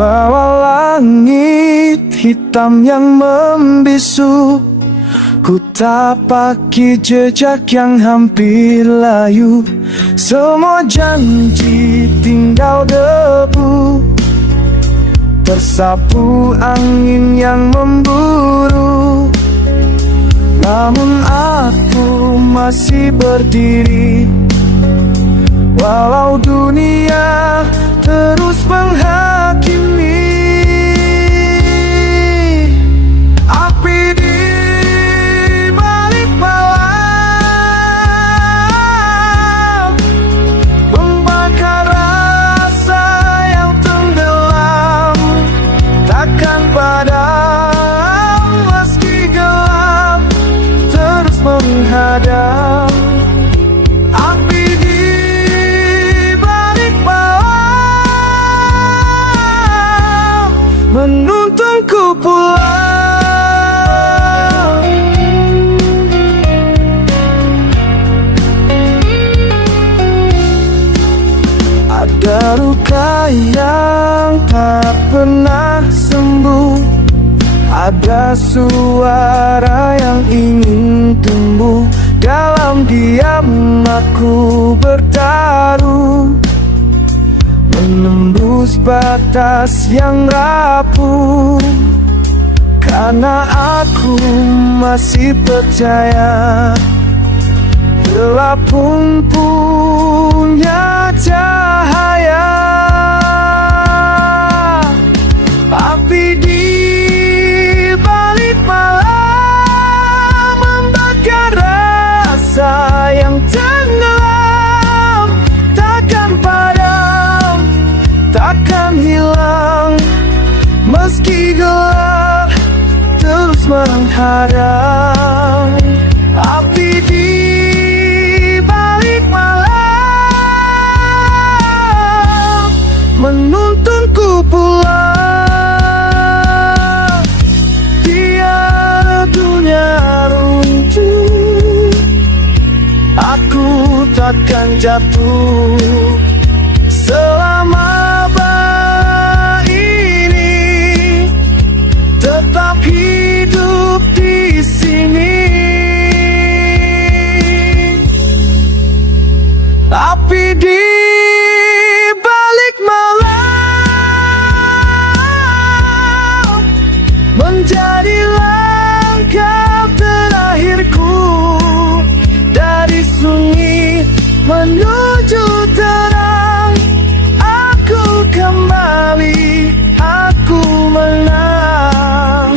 Bawah langit hitam yang membisu, ku tapaki jejak yang hampir layu. Semua janji tinggal debu, tersapu angin yang memburu. Namun aku masih berdiri, walau dunia terus menghakimi. Api di balik malam membakar rasa yang tenggelam, takkan padam meski gelap terus menghadap. Api di balik malam menuntunku pulang. Ada luka yang tak pernah sembuh, ada suara yang ingin tumbuh. Dalam diam aku bertaruh, menembus batas yang rapuh. Karena aku masih percaya, gelap pun punya cahaya. Api di balik malam membakar rasa yang tenggelam, takkan padam, takkan hilang meski gelap terus menghadang. Api di balik malam menuntunku pulang. Biar dunia runtuh, aku takkan jatuh selama ini, tetap hidup di sini. Api di balik malam menjadi langkah terakhirku, dari sunyi menuju terang. Aku kembali, aku menang.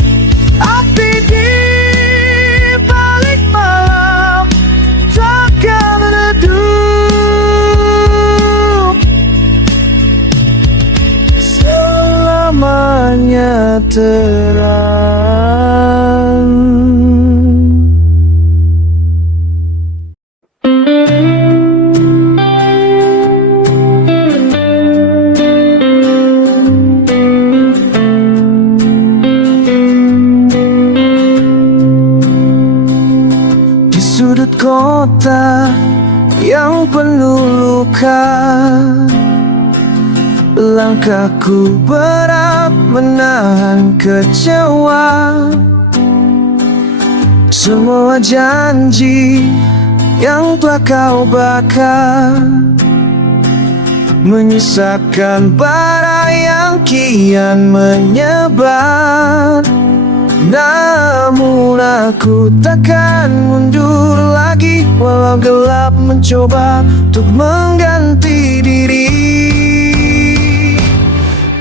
Api di balik malam takkan redup, selamanya terang. Di sudut kota yang penuh luka, langkahku berat menahan kecewa. Semua janji yang telah kau bakar menyisakan bara yang kian menyebar. Namun aku takkan mundur lagi, walau gelap mencoba untuk mengganti diri.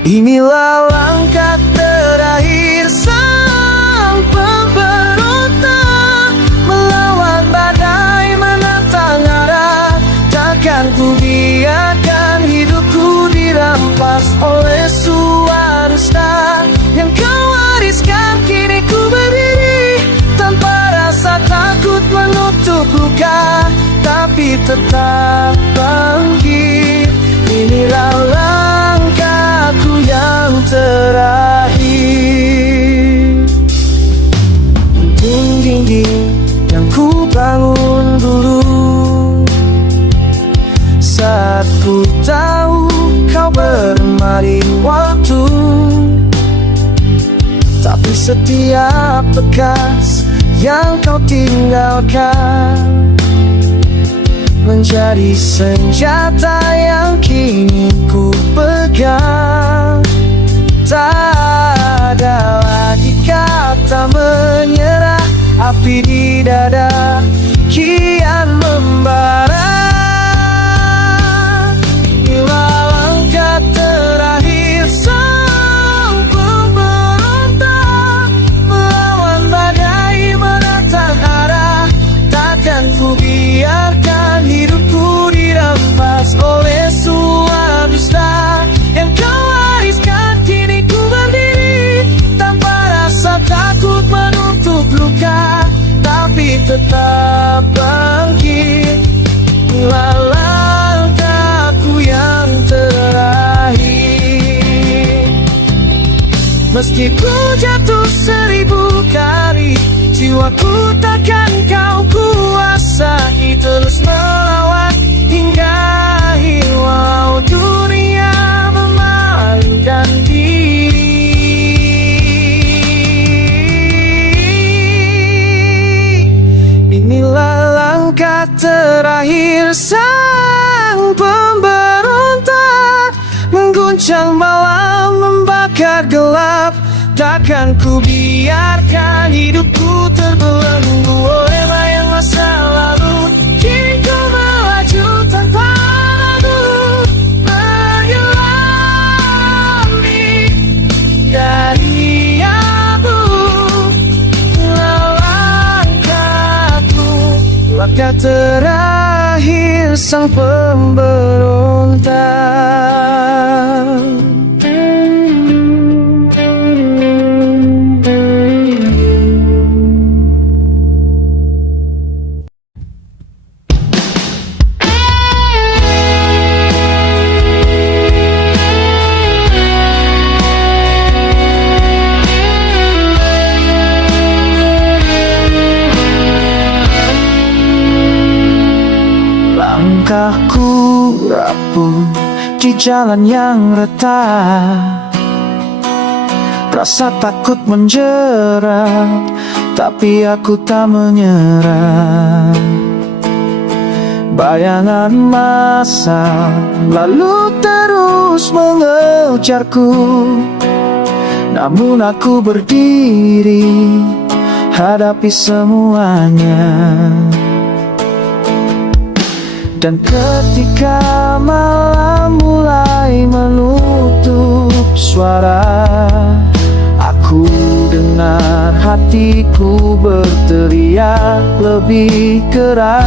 Inilah langkah terakhir sang pemberontak, melawan badai menantang arah. Takkan ku biarkan hidupku dirampas oleh suara dusta yang kau wariskan. Kini ku berdiri tanpa rasa takut menutup luka, tapi tetap bangkit. Inilah langkahku yang terakhir. Dinding-dinding yang ku bangun dulu, saat ku tahu kau bermari waktu. setiap bekas yang kau tinggalkan menjadi senjata yang kini ku pegang. Tak ada lagi kata menyerah, api di dada kian membara. Inilah langkah terakhir sang pemberontak, melawan badai menatang arah. Takkan ku biarkan hidupku dirampas oleh semua dusta yang kau wariskan. Kini ku berdiri tanpa rasa takut menutup luka, tapi tetap bangkit. Inilah langkahku yang terakhir. Meski ku jatuh 1000 kali, jiwaku takkan kau kuasai. Terus melawan hingga akhir, walau dunia memalingkan diri. Inilah langkah terakhir sang pemberontak, mengguncang malam, membakar gelap. Takkan ku biarkan hidupku terbelenggu oleh bayang masa lalu. Kini ku melaju tanpa ragu, menyelami dari abu. Langkah terakhir sang pemberontak. Langkahku rapuh di jalan yang retak, rasa takut menjerat, tapi aku tak menyerah. Bayangan masa lalu terus mengejarku, namun aku berdiri hadapi semuanya. Dan ketika malam mulai menutup suara, aku dengar hatiku berteriak lebih keras.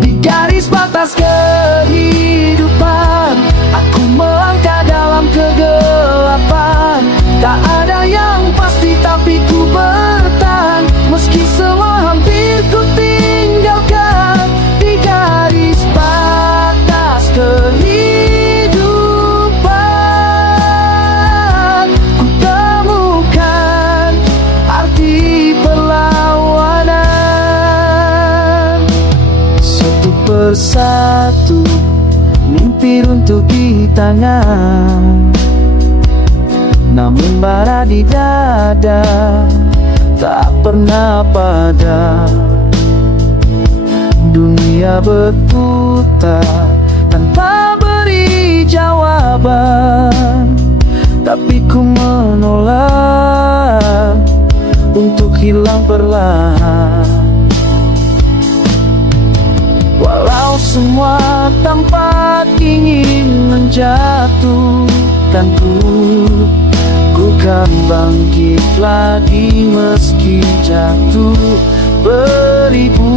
Di garis batas kehidupan, aku melangkah dalam kegelapan. Tak ada yang pasti tapi ku bertahan, meski semua hampir ku tinggalkan. Di garis batas kehidupan, ku temukan arti perlawanan. Satu persatu mimpi runtuh di tangan, namun bara di dada tak pernah padam. Dunia berputar tanpa beri jawaban, tapi ku menolak untuk hilang perlahan. Walau semua tampak ingin menjatuhkanku, ku kan bangkit lagi meski jatuh beribu.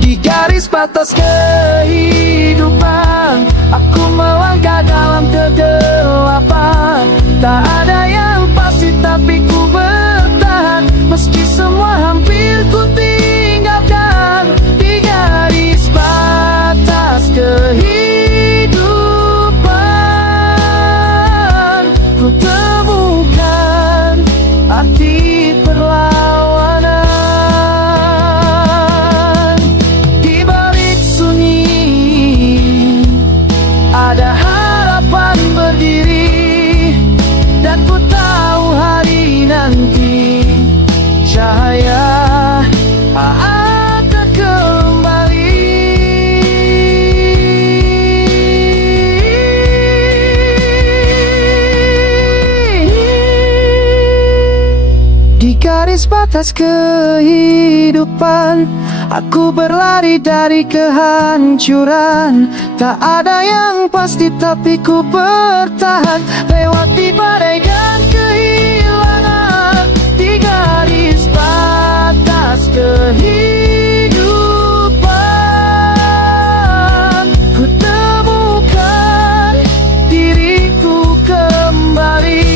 Di garis batas kehidupan, aku melangkah dalam kegelapan. Tak ada yang pasti tapi ku bertahan, meski semua hampir ku tinggalkan. Di garis batas kehidupan, ku temukan arti perlawanan. Di balik sunyi ada harapan. garis batas kehidupan. Aku berlari dari kehancuran. Tak ada yang pasti tapi ku bertahan. Lewati badai dan kehilangan di garis batas kehidupan. Ku temukan diriku kembali.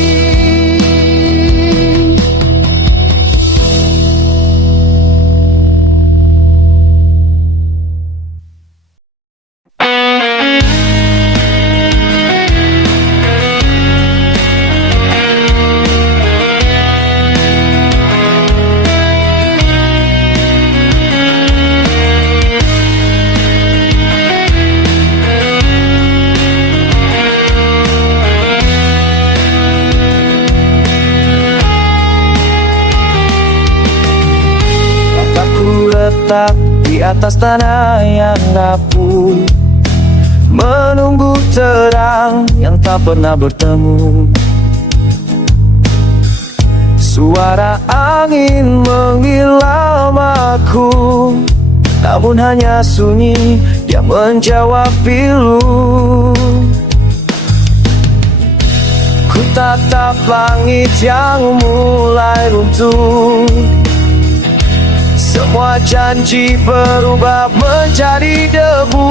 Tetap di atas tanah yang rapuh, menunggu terang yang tak pernah bertemu. Suara angin mengilam aku, namun hanya sunyi yang menjawab pilu. Ku tatap langit yang mulai runtuh. Semua janji berubah menjadi debu.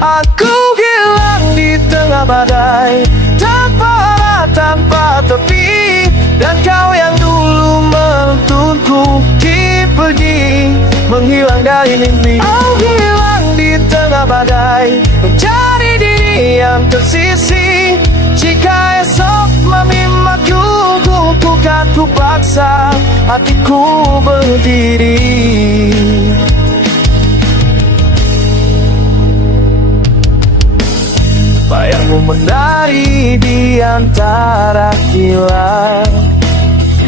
Aku hilang di tengah badai, tanpa arah, tanpa tepi. Dan kau yang dulu menuntunku kini pergi, menghilang dari mimpi. Aku hilang di tengah badai, mencari diri yang tersisih. Jika esok memimakku, bukan ku paksa hatiku berdiri. Bayangmu menari di antara kilat,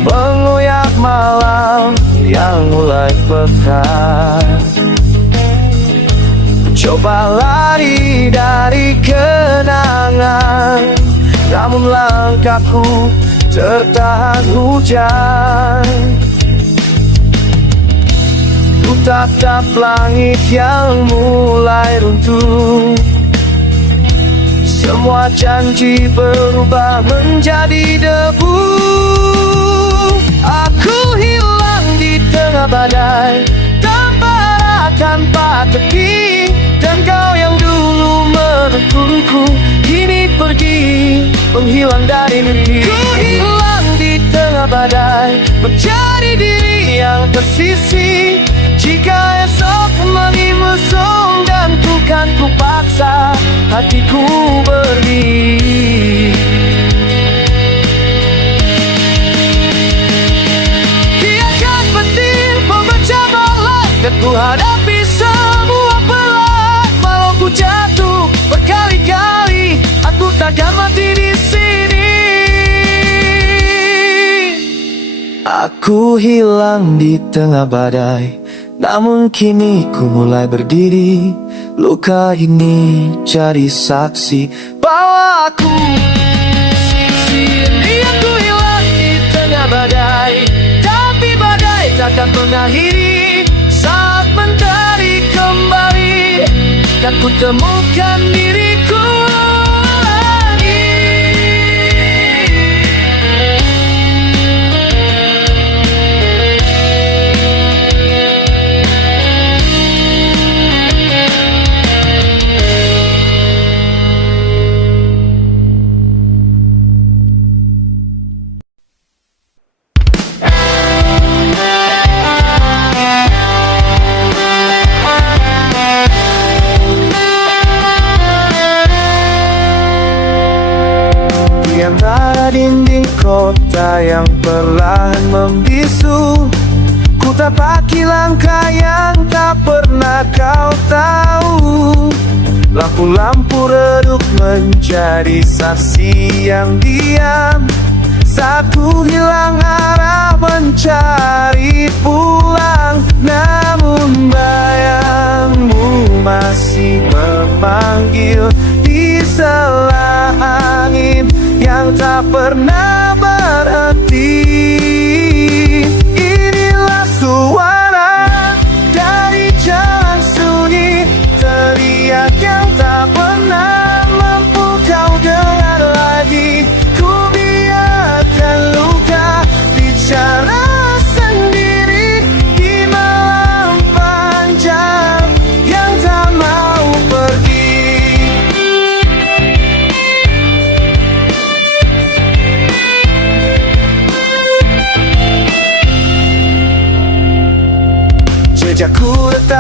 mengoyak malam yang mulai pekat. Coba lari dari kenangan, namun langkahku tertahan hujan. Ku tatap langit yang mulai runtuh. Semua janji berubah menjadi debu. Aku hilang di tengah badai, tanpa arah, tanpa tepi. Dan kau yang dulu menuntunku kini pergi, menghilang dari mimpi. Ku hilang di tengah badai, mencari diri yang tersisih. Jika esok kembali mesum, dan bukan ku paksa hatiku berdiri. Biarkan petir memecah belah, dan ku hadapi semua belah. Walau ku jatuh berkali-kali, aku takkan mati di sini. Aku hilang di tengah badai, namun kini ku mulai berdiri. Luka ini jadi saksi bahwa aku sini. Aku hilang di tengah badai, tapi badai takkan mengakhiri saat mentari kembali. Dan ku temukan diriku lagi. Di antara dinding kota yang perlahan membisu, ku tapaki langkah yang tak pernah kau tahu. Lampu-lampu redup menjadi saksi yang diam, saat ku hilang arah mencari pulang. Namun bayangmu masih memanggil di sela angin yang tak pernah berhenti.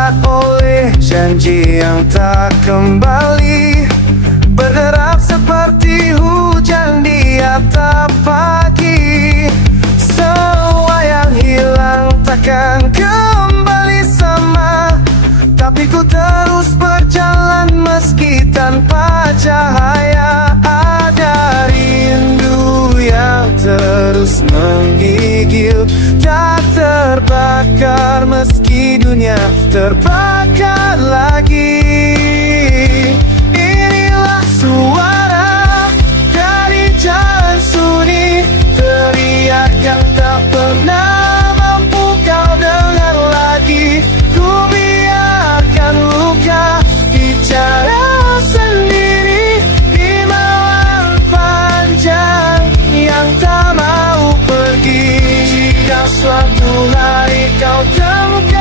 terikat oleh janji yang tak kembali, berderap seperti hujan di atap pagi. Semua yang hilang takkan kembali sama, tapi ku terus berjalan meski tanpa cahaya. Ada rindu yang terus menggigil, tak terbakar meski dunia terbakar lagi. Inilah suara dari jalan sunyi, teriak yang tak pernah mampu kau dengar lagi. Ku biarkan luka bicara sendiri di malam panjang yang tak mau pergi. Jika suatu hari kau temukan